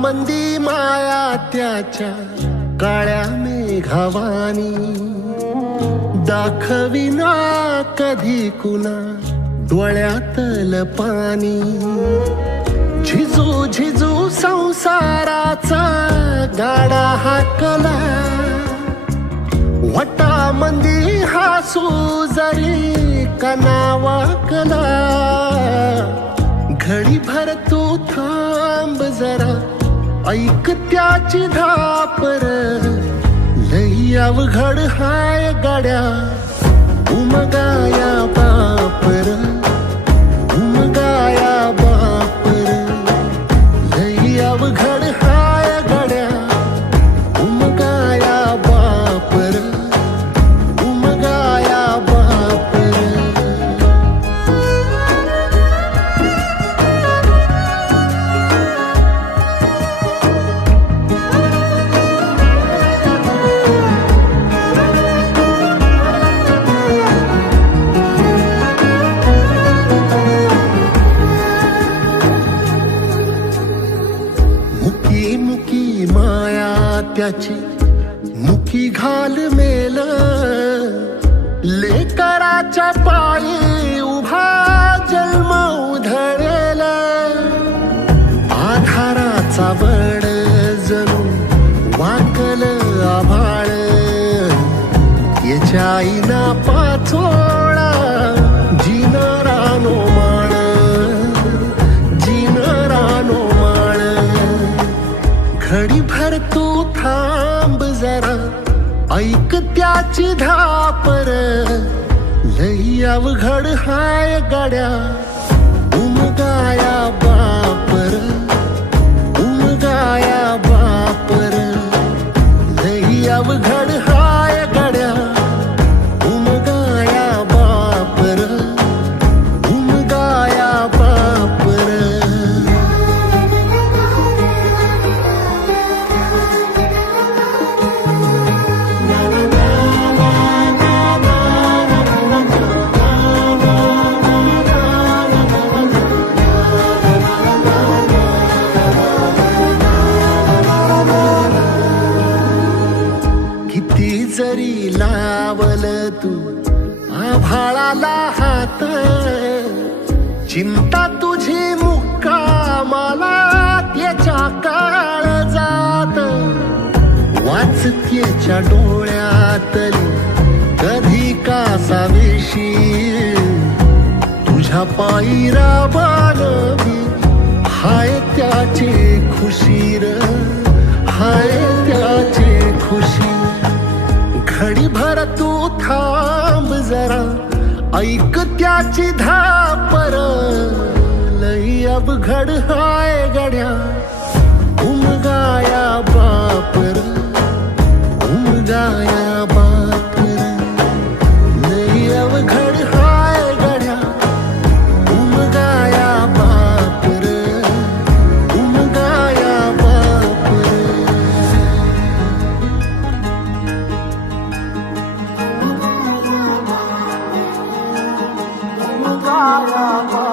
मंदी माया त्याच्या काळ्या मेघावानी, दाखविना कधी कुणा डोळ्यातल पाणी। झिजू झिजू संसाराचा गाडा हाकला, वटामंदी हासू जरी कणा वाकला। घडी भर तू थांब जरा, ऐक त्याची धापर, लई अवघड हाय गड्या उमगाया बापर, उमगाया बापर, लई अवघड हाय गड्या उमगाया बापर, उमगाया बापर। मुकी मुकी माया त्याची मुकी घाल मेल, लेकराच्या पायी उभा जन्म उधळेल। आधाराचा बळ जणू वाकल आभाळ, याच्या आईना पाचोळा जिनरानो माळ, जिनरानो माळ। घडी भर तू थांब जरा, ऐक त्याची धापर, लई अवघड हाय गड्या उमगाया बापर, उमगाया बापर, लई अवघड हाय गड्या उमगाया बापर, उमगाया बापर। किती जरी लावल तू आभाळाला हात, चिंता तुझी मुक्कामाला त्याच्या काळजात। वाचतेच्या डोळ्यातली कधी कासाविशी, तुझ्या पायी राबानवी हाय त्याची खुशीर, हाय त्याची खुशी। घडी भर तू थांब जरा, ऐक त्याची धापर, लई अवघड हाय गड्या उमगाया बापर, उमगाया बापर, लई अवघड हाय गड्या उमगाया बापर, उमगाया बापर। उमगाया बापर।